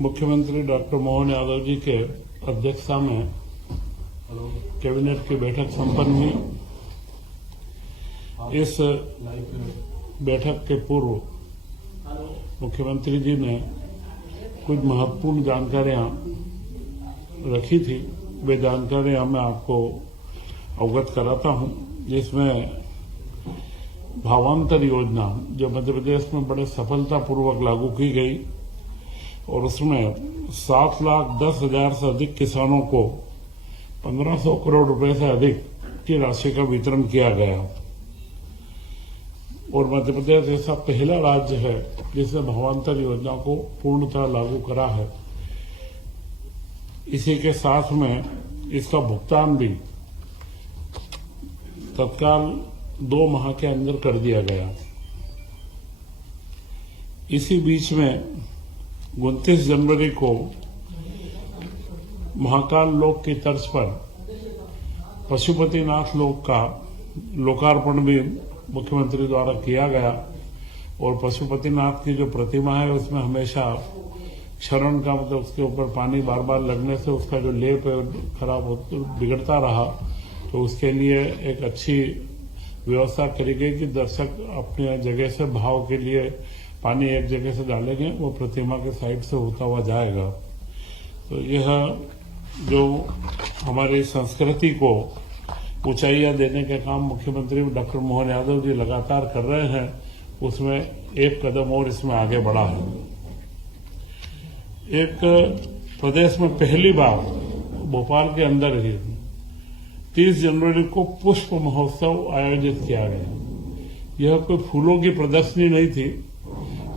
मुख्यमंत्री डॉक्टर मोहन यादव जी के अध्यक्षता में कैबिनेट की बैठक संपन्न हुई। इस बैठक के पूर्व मुख्यमंत्री जी ने कुछ महत्वपूर्ण जानकारियां रखी थी। वे जानकारियां मैं आपको अवगत कराता हूं, जिसमें भावांतर योजना जो मध्य प्रदेश में बड़े सफलतापूर्वक लागू की गई और उसमें 7,10,000 से अधिक किसानों को 1,500 करोड़ रुपए से अधिक की राशि का वितरण किया गया और मध्य प्रदेश ऐसा पहला राज्य है जिसने भावांतर योजना को पूर्णतः लागू करा है। इसी के साथ में इसका भुगतान भी तत्काल 2 माह के अंदर कर दिया गया। इसी बीच में 29 जनवरी को महाकाल लोक की तर्ज पर पशुपतिनाथ लोक का लोकार्पण भी मुख्यमंत्री द्वारा किया गया और पशुपतिनाथ की जो प्रतिमा है उसमें हमेशा क्षरण का मतलब उसके ऊपर पानी बार बार लगने से उसका जो लेप है खराब बिगड़ता रहा, तो उसके लिए एक अच्छी व्यवस्था करी गई कि दर्शक अपने जगह से भाव के लिए पानी एक जगह से डालेंगे, वो प्रतिमा के साइड से होता हुआ जाएगा। तो यह जो हमारी संस्कृति को ऊंचाइयां देने के काम मुख्यमंत्री डॉक्टर मोहन यादव जी लगातार कर रहे हैं, उसमें एक कदम और इसमें आगे बढ़ा है। एक प्रदेश में पहली बार भोपाल के अंदर ही 30 जनवरी को पुष्प महोत्सव आयोजित किया गया। यह कोई फूलों की प्रदर्शनी नहीं थी,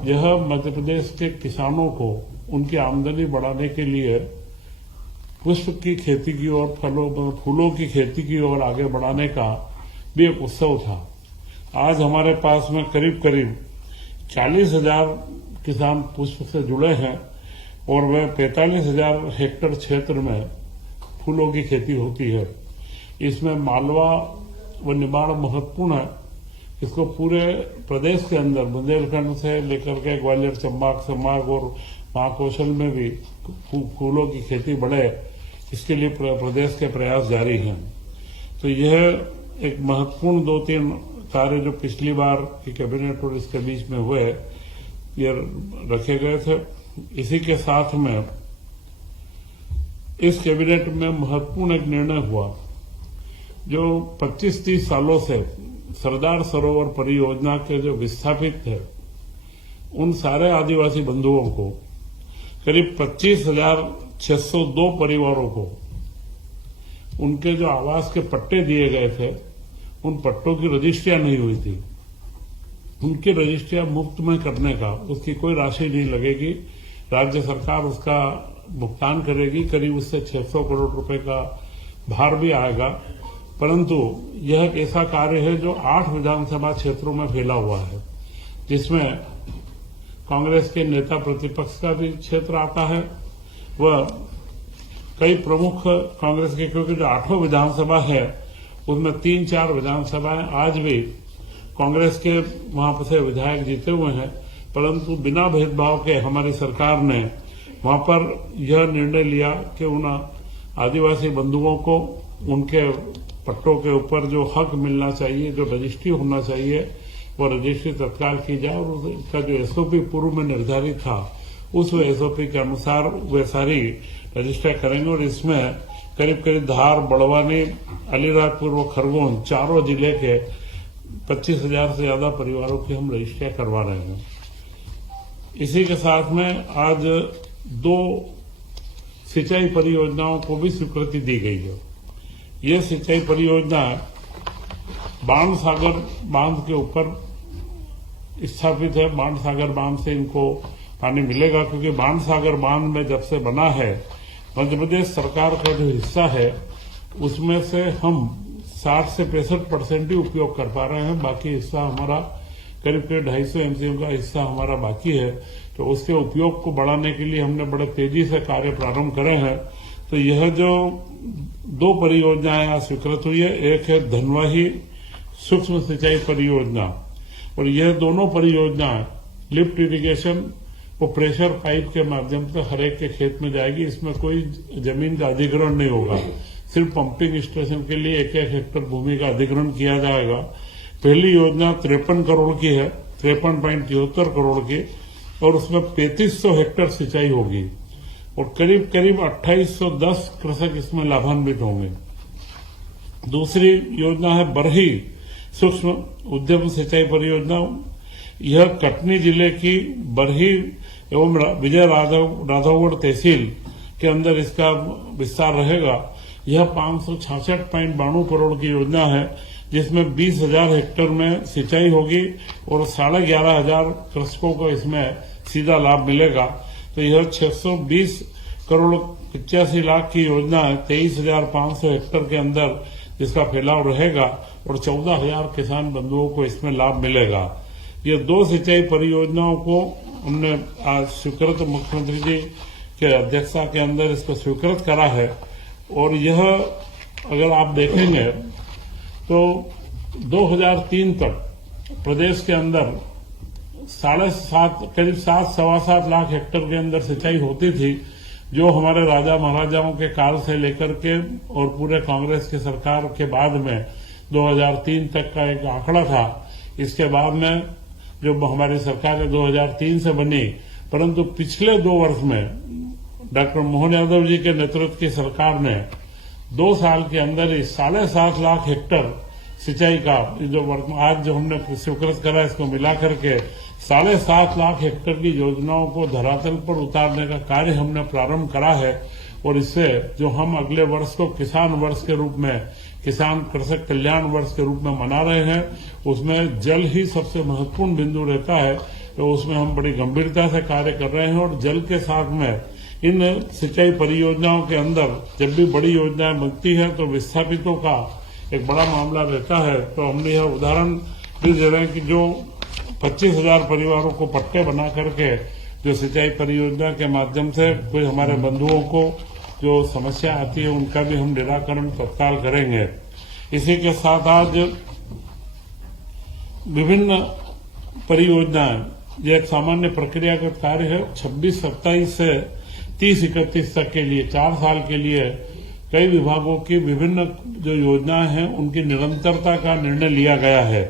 यह मध्य प्रदेश के किसानों को उनकी आमदनी बढ़ाने के लिए पुष्प की खेती की ओर फूलों की खेती की ओर आगे बढ़ाने का भी एक उत्सव था। आज हमारे पास में करीब 40,000 किसान पुष्प से जुड़े हैं और वह 45,000 हेक्टेयर क्षेत्र में फूलों की खेती होती है। इसमें मालवा व निमाड़ महत्वपूर्ण है। इसको पूरे प्रदेश के अंदर बुंदेलखंड से लेकर के ग्वालियर, चंबा संभाग और महाकौशल में भी फूलों की खेती बढ़े, इसके लिए प्रदेश के प्रयास जारी हैं। तो यह एक महत्वपूर्ण 2-3 कार्य जो पिछली बार की कैबिनेट और इसके बीच में हुए, ये रखे गए थे। इसी के साथ में इस कैबिनेट में महत्वपूर्ण एक निर्णय हुआ, जो 25-30 सालों से सरदार सरोवर परियोजना के जो विस्थापित थे उन सारे आदिवासी बंधुओं को करीब 25,602 परिवारों को उनके जो आवास के पट्टे दिए गए थे, उन पट्टों की रजिस्ट्रियां नहीं हुई थी। उनकी रजिस्ट्रियां मुफ्त में करने का, उसकी कोई राशि नहीं लगेगी, राज्य सरकार उसका भुगतान करेगी। करीब उससे 600 करोड़ रुपए का भार भी आएगा। परंतु यह एक ऐसा कार्य है जो 8 विधानसभा क्षेत्रों में फैला हुआ है, जिसमें कांग्रेस के नेता प्रतिपक्ष का भी क्षेत्र आता है। वह कई प्रमुख कांग्रेस के, क्योंकि जो 8 विधानसभा है उसमें 3-4 विधानसभाएं आज भी कांग्रेस के वहां पर से विधायक जीते हुए हैं, परंतु बिना भेदभाव के हमारी सरकार ने वहां पर यह निर्णय लिया कि उन आदिवासी बंधुओं को उनके पट्टों के ऊपर जो हक मिलना चाहिए, जो रजिस्ट्री होना चाहिए, वो रजिस्ट्री तत्काल की जाए और उसका जो एसओपी पूर्व में निर्धारित था उस एसओपी के अनुसार वे सारी रजिस्ट्री करेंगे। और इसमें करीब धार, बड़वानी, अलीराजपुर व खरगोन चारों जिले के 25,000 से ज्यादा परिवारों की हम रजिस्ट्री करवा रहे हैं। इसी के साथ में आज 2 सिंचाई परियोजनाओं को भी स्वीकृति दी गई है। ये सिंचाई परियोजना बाण सागर बांध के ऊपर स्थापित है। बाण सागर बांध से इनको पानी मिलेगा, क्योंकि बाण सागर बांध में जब से बना है, मध्य प्रदेश सरकार का जो हिस्सा है उसमें से हम 60 से 65% ही उपयोग कर पा रहे हैं। बाकी हिस्सा हमारा करीब 250 एमसीएम का हिस्सा हमारा बाकी है। तो उसके उपयोग को बढ़ाने के लिए हमने बड़े तेजी से कार्य प्रारंभ करे हैं। तो यह जो 2 परियोजनाएं आज स्वीकृत हुई है, एक है धनवाही सूक्ष्म सिंचाई परियोजना, और यह दोनों परियोजनाएं लिफ्ट इरिगेशन वो प्रेशर पाइप के माध्यम से हर एक के खेत में जाएगी। इसमें कोई जमीन का अधिग्रहण नहीं होगा, सिर्फ पंपिंग स्टेशन के लिए 1-1 हेक्टेयर भूमि का अधिग्रहण किया जाएगा। पहली योजना 53 करोड़ की है, 53.73 करोड़ की, और उसमें 3500 हेक्टेयर सिंचाई होगी और करीब करीब 2810 कृषक इसमें लाभान्वित होंगे। दूसरी योजना है बरही सूक्ष्म उद्यम सिंचाई परियोजना। यह कटनी जिले की बरही एवं विजय राघवगढ़ तहसील के अंदर इसका विस्तार रहेगा। यह 566.92 करोड़ की योजना है, जिसमें 20,000 हेक्टेयर में सिंचाई होगी और 11,500 कृषकों को इसमें सीधा लाभ मिलेगा। तो यह 620 करोड़ 85 लाख की योजना है, 23,500 हेक्टेयर के अंदर जिसका फैलाव रहेगा और 14,000 किसान बंधुओं को इसमें लाभ मिलेगा। ये 2 सिंचाई परियोजनाओं को हमने आज स्वीकृत, मुख्यमंत्री जी के अध्यक्षता के अंदर इसको स्वीकृत करा है। और यह अगर आप देखेंगे तो 2003 तक प्रदेश के अंदर 7.5 करीब 7-7.25 लाख हेक्टेयर के अंदर सिंचाई होती थी, जो हमारे राजा महाराजाओं के काल से लेकर के और पूरे कांग्रेस की सरकार के बाद में 2003 तक का एक आंकड़ा था। इसके बाद में जो हमारी सरकार 2003 से बनी, परंतु पिछले 2 वर्ष में डॉक्टर मोहन यादव जी के नेतृत्व की सरकार ने 2 साल के अंदर ही 7.5 लाख हेक्टेयर सिंचाई का जो आज जो हमने स्वीकृत करा, इसको मिला करके 7.5 लाख हेक्टेयर की योजनाओं को धरातल पर उतारने का कार्य हमने प्रारंभ करा है। और इससे जो हम अगले वर्ष को किसान वर्ष के रूप में, किसान कृषक कल्याण वर्ष के रूप में मना रहे हैं, उसमें जल ही सबसे महत्वपूर्ण बिंदु रहता है। तो उसमें हम बड़ी गंभीरता से कार्य कर रहे हैं और जल के साथ में इन सिंचाई परियोजनाओं के अंदर जब भी बड़ी योजनाएं बनती है तो विस्थापितों का एक बड़ा मामला रहता है। तो हमने यह उदाहरण भी दे रहे हैं कि जो 25,000 परिवारों को पट्टे बना करके जो सिंचाई परियोजना के माध्यम से कोई हमारे बंधुओं को जो समस्या आती है उनका भी हम निराकरण तत्काल करेंगे। इसी के साथ आज विभिन्न परियोजनाएं, ये एक सामान्य प्रक्रियागत कार्य है। 26-27 से 30-31 तक के लिए 4 साल के लिए कई विभागों की विभिन्न जो योजनाएं हैं उनकी निरंतरता का निर्णय लिया गया है।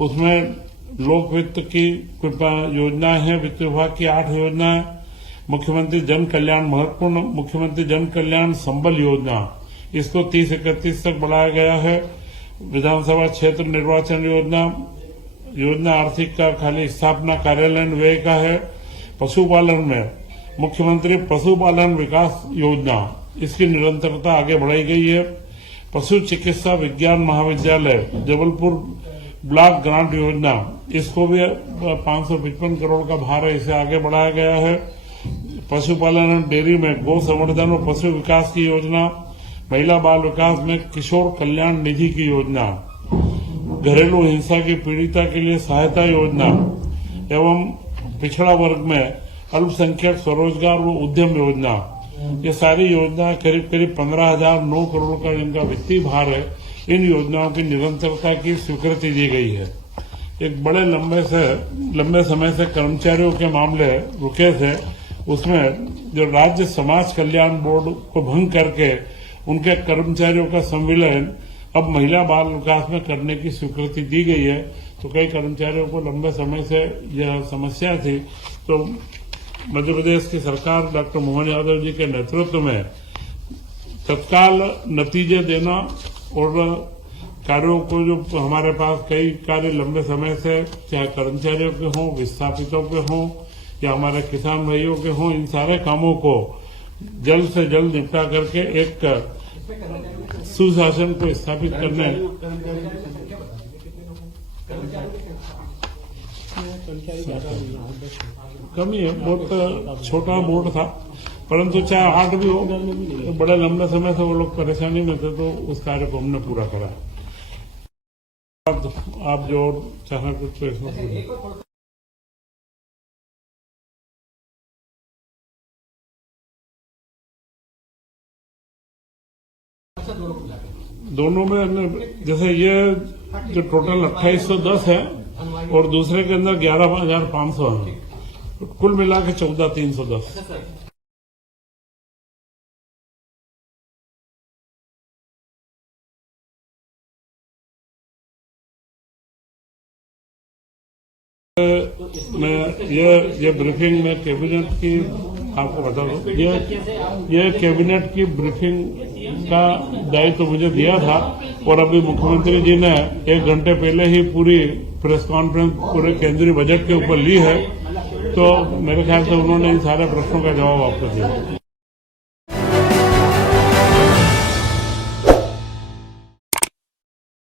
उसमें लोक वित्त की योजनाएं हैं, वित्त विभाग की 8 योजनाएं, मुख्यमंत्री जन कल्याण महत्वपूर्ण मुख्यमंत्री जन कल्याण संबल योजना, इसको 30-31 तक बढ़ाया गया है। विधानसभा क्षेत्र निर्वाचन योजना आर्थिक का खाली स्थापना कार्यालयन व्यय का है। पशुपालन में मुख्यमंत्री पशुपालन विकास योजना, इसकी निरंतरता आगे बढ़ाई गई है। पशु चिकित्सा विज्ञान महाविद्यालय जबलपुर ब्लॉक ग्रांट योजना, इसको भी 555 करोड़ का भार है, इसे आगे बढ़ाया गया है। पशुपालन एवं डेयरी में गौ संवर्धन और पशु विकास की योजना, महिला बाल विकास में किशोर कल्याण निधि की योजना, घरेलू हिंसा की पीड़िता के लिए सहायता योजना एवं पिछड़ा वर्ग में अल्पसंख्यक स्वरोजगार व उद्यम योजना, ये सारी योजना करीब करीब 15,009 करोड़ का जिनका वित्तीय भार है, इन योजनाओं की निरंतरता की स्वीकृति दी गई है। एक बड़े लंबे समय से कर्मचारियों के मामले रुके थे, उसमें जो राज्य समाज कल्याण बोर्ड को भंग करके उनके कर्मचारियों का संविलियन अब महिला बाल विकास में करने की स्वीकृति दी गई है। तो कई कर्मचारियों को लंबे समय से यह समस्या थी, तो मध्य प्रदेश की सरकार डॉक्टर मोहन यादव जी के नेतृत्व में तत्काल नतीजे देना और कार्यों को, जो हमारे पास कई कार्य लंबे समय से चाहे कर्मचारियों के हों, विस्थापितों के हों या हमारे किसान भाइयों के हों, इन सारे कामों को जल्द से जल्द निपटा करके एक सुशासन को स्थापित करने। कमी है, बहुत छोटा बोर्ड था, परंतु चाहे 8 भी हो, तो बड़े लंबे समय से वो लोग परेशानी में थे, तो उस कार्य को हमने पूरा करा। आप जो चाहे कुछ इसमें दोनों में, जैसे ये जो टोटल 2810 है और दूसरे के अंदर 11,500 है, कुल मिला के 14,310। मैं ये ब्रीफिंग में कैबिनेट की आपको बता दूं, ये कैबिनेट की ब्रीफिंग का दायित्व तो मुझे दिया था और अभी मुख्यमंत्री जी ने 1 घंटे पहले ही पूरी प्रेस कॉन्फ्रेंस पूरे केंद्रीय बजट के ऊपर ली है, तो मेरे ख्याल से उन्होंने इन सारे प्रश्नों का जवाब आपको दिया।